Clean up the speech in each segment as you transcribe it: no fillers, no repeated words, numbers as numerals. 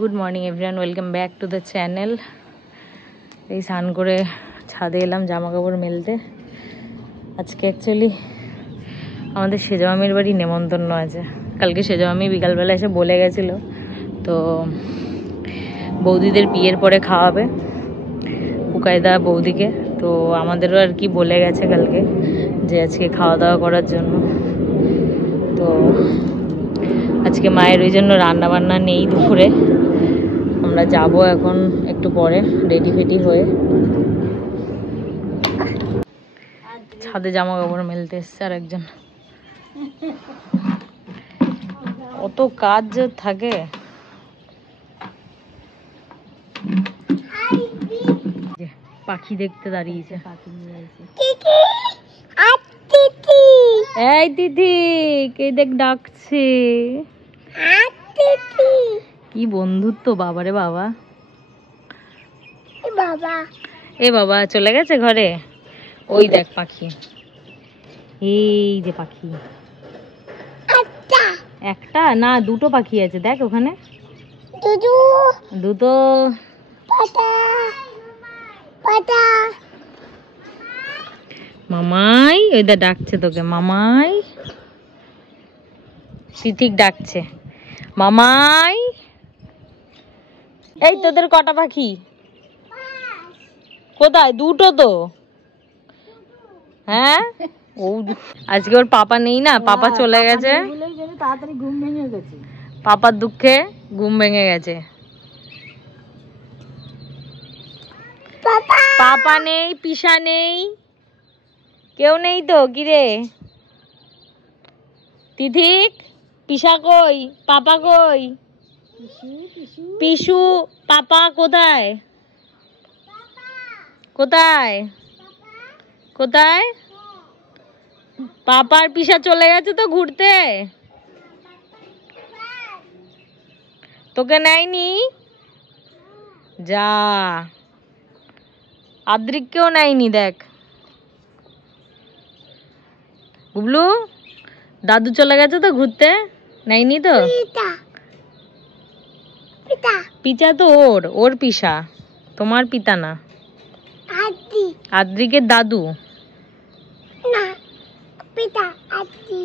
Good morning everyone, welcome back to the channel. এই স্নান করে ছাদে এলাম জামা কাপড় মেলতে। আজকে অ্যাকচুয়ালি আমাদের সেজা মামির বাড়ি নেমন্তন্ন আছে। কালকে সেজা মামি বিকালবেলা এসে বলে গেছিলো, তো বৌদিদের বিয়ের পরে খাওয়াবে পুকায়দা বৌদিকে। তো আমাদেরও আর কি বলে গেছে কালকে যে আজকে খাওয়া দাওয়া করার জন্য। তো আজকে মায়ের ওই জন্য রান্না বান্না নেই দুপুরে। আমরা যাব এখন একটু পরে রেডি ফেডি হয়ে। ছাদে জামা কাপড় মেলতে এসছে আর একজন। অত কাজ যে থাকে। পাখি দেখতে দাঁড়িয়েছে। এই দিদি কে দেখ ডাকছে। কি বন্ধুত্ব বাবারে বাবা। এ বাবা চলে গেছে ঘরে। ওই দেখ পাখি, এই যে পাখি। একটা না দুটো পাখি আছে দেখ ওখানে, দুটো। মামাই ওইটা ডাকছে তোকে, মামাই তিতিক ডাকছে মামাই। এই তোদের কটা পাখি? কোথায়? দুটো তো। হ্যাঁ ও আজকে ওর পাপা নেই না, পাপা চলে গেছে। তাড়াতাড়ি ঘুম ভেঙে গেছে, পাপার দুঃখে ঘুম ভেঙে গেছে। পাপা নেই, পিসা নেই, কেউ নেই তো। কিরে তিথিক, পিসা কই, পাপা কই? পিসু পাপা কোথায়? কোথায় কোথায়? পাপার পিসা চলে গেছে তো ঘুরতে। তোকে নেয়নি? যা, আদ্রিককেও নেয়নি দেখ। গুবলু দাদু চলে গেছে তো ঘুরতে, নেয়নি তো। পিতা তো ওর পিসা, তোমার পিতা না। আদ্রিকের দাদু না, পিতা আদ্রি।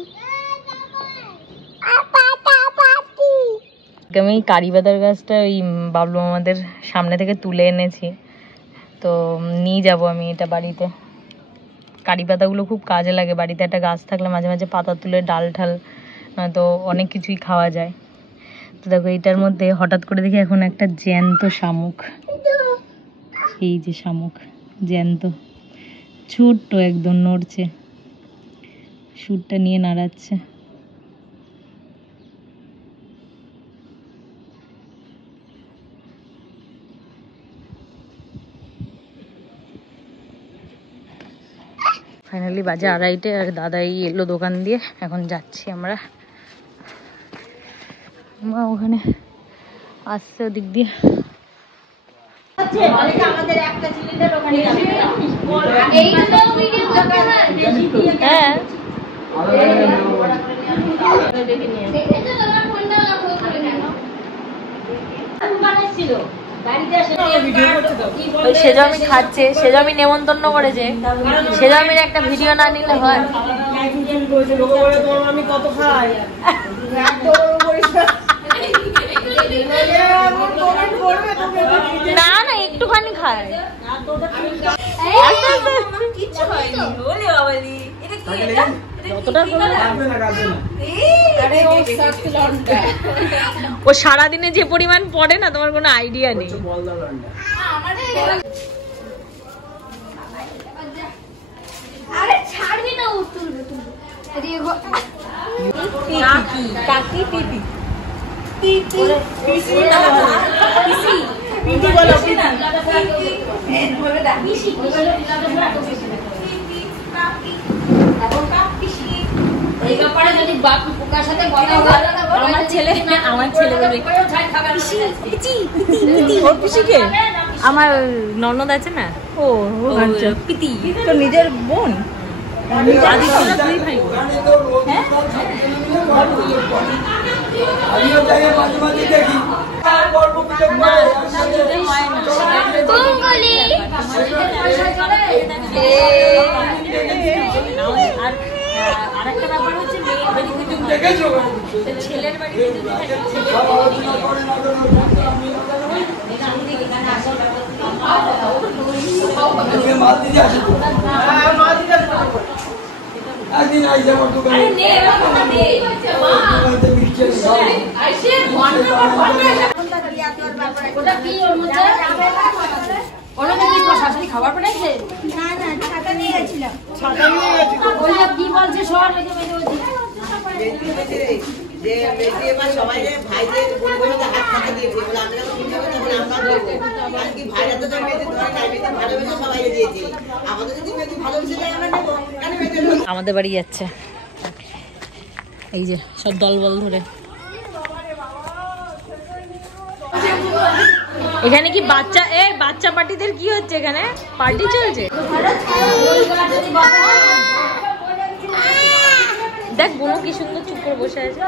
আমি কারি পাতার গাছটা ওই বাবলু আমাদের সামনে থেকে তুলে এনেছি, তো নিয়ে যাব আমি এটা বাড়িতে। কারি পাতাগুলো খুব কাজে লাগে, বাড়িতে একটা গাছ থাকলে মাঝে মাঝে পাতা তুলে ডাল ঠাল তো অনেক কিছুই খাওয়া যায়। তো দেখো এইটার মধ্যে হঠাৎ করে দেখি এখন একটা জ্যান্ত শামুক। এই যে শামুক জ্যান্ত, ছোট্ট একদম, নড়ছে, সুরটা নিয়ে নাড়াচ্ছে। ফাইনালি বাজে 2:30 আর দাদাই এলো দোকান দিয়ে। এখন যাচ্ছি আমরা। মা ওখানে আসছে ওদিক দিয়ে। হ্যাঁ সেজমি খাচ্ছে, সেজমি নেমন্তন্ন করেছে, সেজমির একটা ভিডিও না নিলে হয়। না না একটুখানি খায়। ও সারাদিনে যে পরিমাণ পড়ে না, তোমার কোনো আইডিয়া নেই। আমার ননদ আছে না, ও পিতি তো নিজের বোন। আরেকটা ব্যাপার হচ্ছে মেয়ের বাড়িতে ছেলের বাড়িতে খাবার পাঠাইছে না না ছাতা নিয়ে গেছিলাম কি বলছে সব যে মেয়েদের সবাই ভাইদের বলবে হাত খাতা দিয়েছে বলে আমরা আর কি ভাইরা তো মেয়েদের ধরে নাই মেয়েদের ভালোবেসে সবাই দিয়েছে আমাদের যদি মেয়েদের ভালোবেসে দেয় আমরা নেব কেন মেয়েদের আমাদের বাড়ি যাচ্ছে এই যে সব দলবল ধরে এখানে কি বাচ্চা বাচ্চা পার্টিদের কি হচ্ছে এখানে পার্টি চলছে দেখ বোনো কি সুন্দর চুপ করে বসে আছে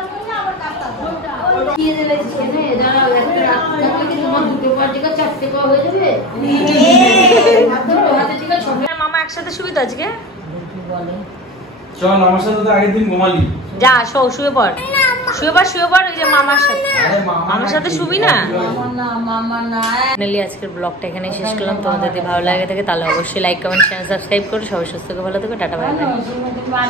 মামা একসাথে শুবি তো আজকে চল আমার সাথে তো আগের দিন ঘুমালি যা শুয়ে পড় ওই যে মামার সাথে শুবি না ফাইনালি আজকের ব্লগটা এখানে শেষ করলাম তোমাদের যদি ভালো লাগে থাকে তাহলে অবশ্যই লাইক কমেন্ট শেয়ার সাবস্ক্রাইব করো সবাই সুস্থ ভালো থেকো টাটা বাই বাই